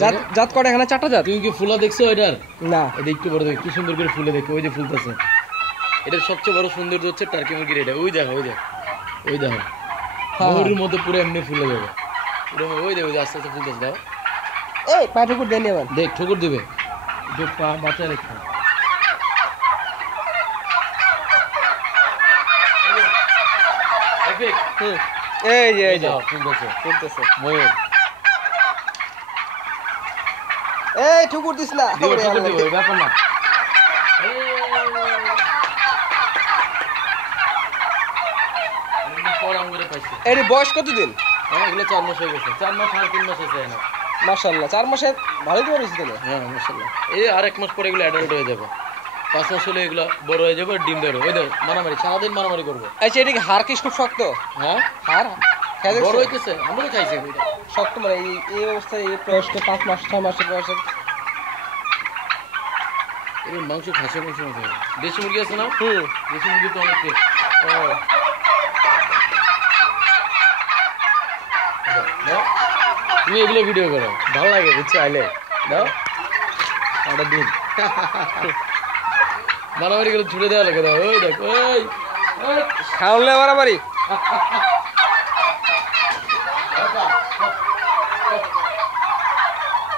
জাত জাত কটা এখানে 4টা জাত। তুমি কি ফুলা দেখছো এটার? না এটা একটু বড় দেখো, কি সুন্দর করে ফুলে দেখো, ওই যে ফুলতেছে। এটার সবচেয়ে বড় সৌন্দর্য হচ্ছে টার্কি মুরগির এটা। ওই দেখো, ওই দেখো, ওই দেখো, ময়ূরের মতো পুরো এমনি ফুলে যাবে পুরো। ওই দেখো, ওই যে আস্তে আস্তে ফুলতেছে। দাও, এই পা ঠুকুর দেন এবার। দেখ ঠুকুর দিবে, একটু পা বাঁচা রেখো। এই যে এই যে ফুলতেছে ময়ূর। এই ঠুকুর দিস না। ঠুকুর দিবে, ব্যাপার না। এর বয়স কতদিন? এগুলো 4 মাস হয়ে গেছে, 4 মাস 3.5 মাস আছে না। মাশাআল্লাহ 4 মাসে ভালোই তো হয়েছে তাহলে। হ্যাঁ মাশাআল্লাহ। এই আর 1 মাস পরে এগুলো অ্যাডাল্ট হয়ে যাবে। 5 মাস হলে এগুলো বড় হয়ে যাবে, ডিম দেবে। ওই দেখো মারামারি, সারাদিন মারামারি করবে। আচ্ছা এটা কি হাড় কি খুব শক্ত? হ্যাঁ হাড় বড় হইতেছে, আমরা খাইছি এটা শক্ত মানে এই অবস্থায় এই বয়সে 5 মাস 6 মাসের বয়সে এর মাংস খাসির মাংস মতো। দেশি মুরগি আছে না? দেশি মুরগি তো অনেক টেস্ট। তুমি এগুলো ভিডিও করো, ভালো লাগে বুঝছো? আইলে দাও একটা দিন মারামারি করে ছুটে দেওয়া লাগে। দাও, ওই দেখ, ওই খাওয়ালে মারামারি।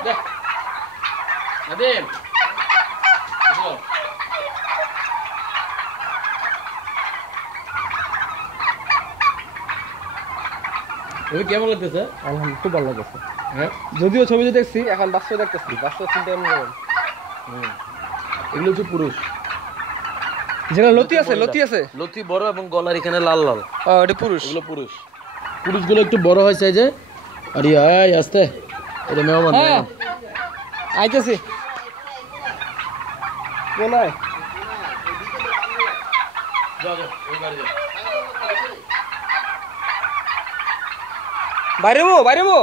দেখ আদেম ওই কেমন লাগতেছে? আলহামদুলিল্লাহ খুব ভালো লাগছে। হ্যাঁ যদিও ছবিতে দেখছি, এখন বাস্তবে দেখতেছি। বাস্তব চিন্তা এগুলো হচ্ছে পুরুষ, যেটা লতি আছে, লতি আছে, লতি বড় এবং গলার এখানে লাল লাল। এটা পুরুষ। এগুলো পুরুষ। পুরুষগুলো একটু বড় হয় সাইজে। আরে আয় আস্তে, এটা মেহমান। হ্যাঁ আইতেছি কোনায়। যাও যাও, ওই বাড়ি যাও। বাইরেবো বাইরেবো।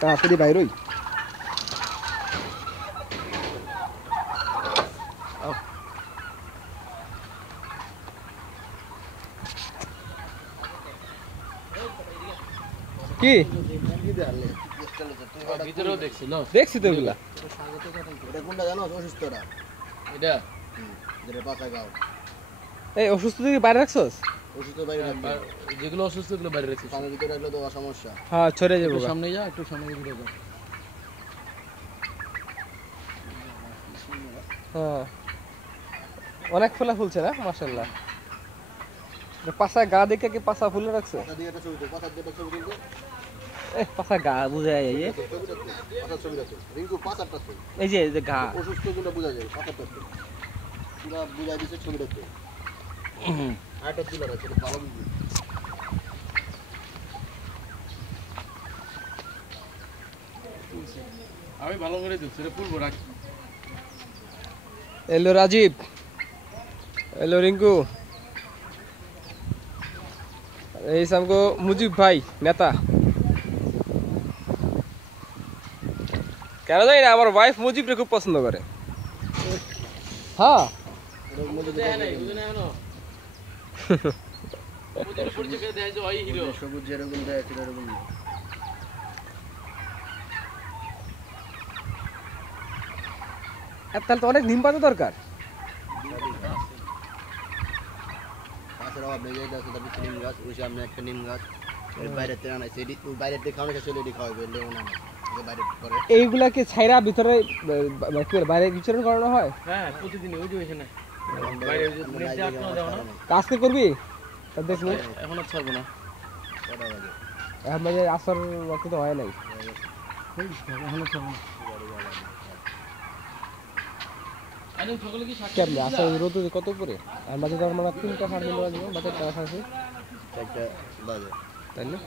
তাড়াতাড়ি বাইরই। কি ভিতরেও দেখছি না? দেখছি তো এগুলা। এটা কোনটা জানো? অসুস্থটা এটা যেটা পাতা গাও। এই অসুস্থ তুই বাইরে রাখছস? অসুস্থ বাইরে রাখবে, যেগুলো অসুস্থ এগুলো বাইরে রাখছি। পানির ভিতরে রাখলে তো সমস্যা। হ্যাঁ ছড়ে যাবো। একটু সামনে যা, একটু সামনে ঘুরে যা। হ্যাঁ অনেক ফুলা ফুলছে না মাশাআল্লাহ। পাছা গা দেখে কি পাছা ফুলে রাখছে? পাতা দিয়ে একটা ছবি দাও, পাতার দিয়ে একটা ছবি তুলবে। পাছা গা বুঝা যায়। এই পাতার ছবি রাখো রিঙ্কু, পাতারটা ছবি। এই যে গা অসুস্থ গুলো বোঝা যায়, পাতারটা ছবি পুরো বুঝাই দিছে ছবি রাখো। আরেকটা তুলা রাখো, এটা ভালো বুঝবে। আমি ভালো করে দিচ্ছি রে, ফুলবো রাখ। এলো রাজীব, এলো রিঙ্কু, এই সামগো মুজিব ভাই নেতা। কেন জানি না আমার ওয়াইফ মুজিবকে খুব পছন্দ করে। হ্যাঁ সবুজ যেরকম দেয় সেরকম না। তাহলে তো অনেক নিম পাতা দরকার। গাছের অভাব নেই, এই গাছে তারপর নিম গাছ, ওই সামনে একটা নিম গাছ। এর বাইরের থেকে আনাইছে, বাইরের থেকে খাওয়ানো চলে এটি খাওয়াবে, লেমন আনে বাইরে করে। এইগুলাকে ছাইরা ভিতরে বাইরে বিচরণ করানো হয়। হ্যাঁ প্রতিদিন ওই যে ওইখানে আজকে করবি? তা দেখবো। এখন আর ছাড়বো না। এখন বাজে আসর রক্ত তো হয় নাই। এখন ছাড়বো না। সকালে কি কেমন আসর রোদ কত করে? আর বাজে ধর মানে 3টা 3:30 বাজে, বাজে 3:30 একটা বাজে, তাই না?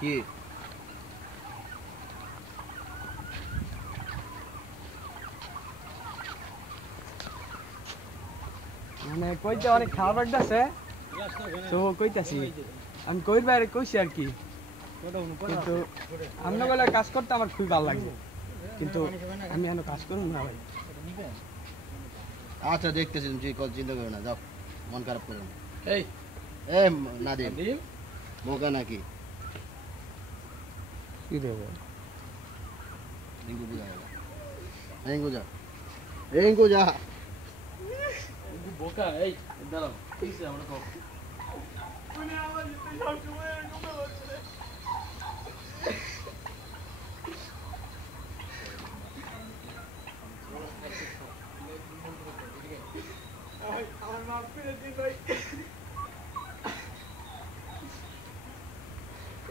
কি মানে কইতে অনেক খাবার বাড়তেছে তো কইতাছি আমি কই বাইরে কইছি আর কি, কিন্তু আমরা বলে কাজ করতে আমার খুবই ভালো লাগে। কিন্তু আমি এখনো কাজ করুন না ভাই। আচ্ছা দেখতেছি, তুমি চিন্তা করো না, যাও, মন খারাপ করো না। এই এ নাদিম, নাদিম, বোকা নাকি? কি দেবো? রিঙ্কু বুঝা গেল, রিঙ্কু যা, রিঙ্কু যা। তুই বোকা। এই দাঁড়াও, কি হইছে আমরা কও।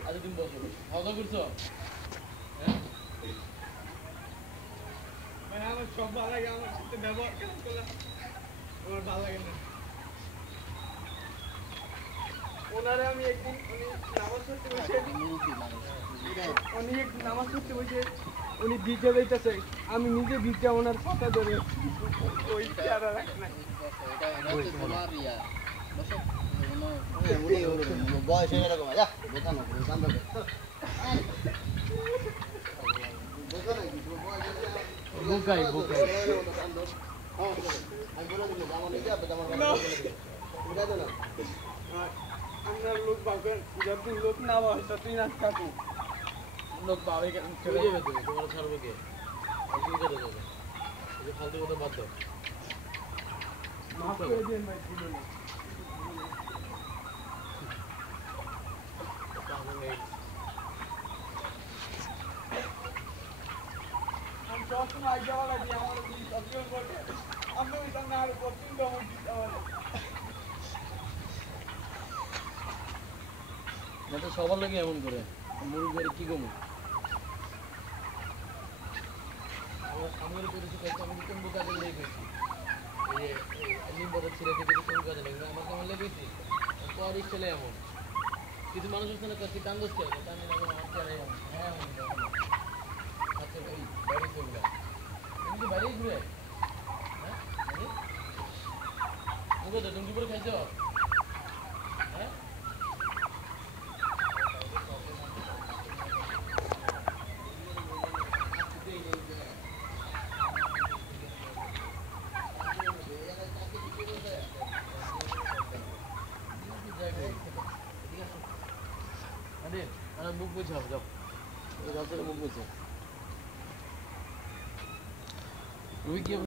আচ্ছা তুমি বসো, খাওয়া দাওয়া করছো? হ্যাঁ? আমার সব ভালো লাগে, আমার সাথে ব্যবহার কেমন করলাম আমার ভালো লাগে না। ওনারে আমি একদিন নামাজ পড়তে বসে, উনি একদিন নামাজ পড়তে বসে উনি ভিজে দিতেছে, আমি নিজে ভিজে ওনার কথা ধরে ওই চেহারা রাখে না। বয়স হয়ে গেল, যা, বোকা না, শান্ত হও। বোকা নাকি? বোকাই বোকাই। আমি বলে দিল, আমার নিজে আপনি আমার বুঝা তো না। আপনার লোক পাবেন, যতদিন লোক না হয় ততদিন আর থাকুন। লোক পাবে কেন? চলে যাবে তুমি, তোমার ছাড়বো কে? তুমি করে দেবে। এই যে ফালতু কথা বাদ দাও। মাফ করে দিন ভাই, ভুলে না। আমি সবসময় আগে যাওয়া লাগে, আমার সবসময় বলে আপনি ওই সামনে আরো পছন্দ আমার দিতে হবে। না তো সবার লাগে এমন করে মুরুখ করে কি কমু। আমার সামনে করেছি কয়েকটা, আমি কোন বোকা দিলে লেগেছি। এই যে লিম্বাদের ছিঁড়ে খেতে কোন কাজে লাগবে, আমার কেমন লেগেছি পর ছেলে এমন কিছু মানুষ হচ্ছে না, কি টান দোষ খেলে টান আমার চেয়ারে এমন। হ্যাঁ এমন আচ্ছা ওই বাইরে চলবে তুমি কি বাইরেই ঘুরে? হ্যাঁ মুখে তো তুমি কি করে খাইছো? হ্যাঁ বুক বুঝে হবে, যাও গাছের বুক বুঝে। তুমি কি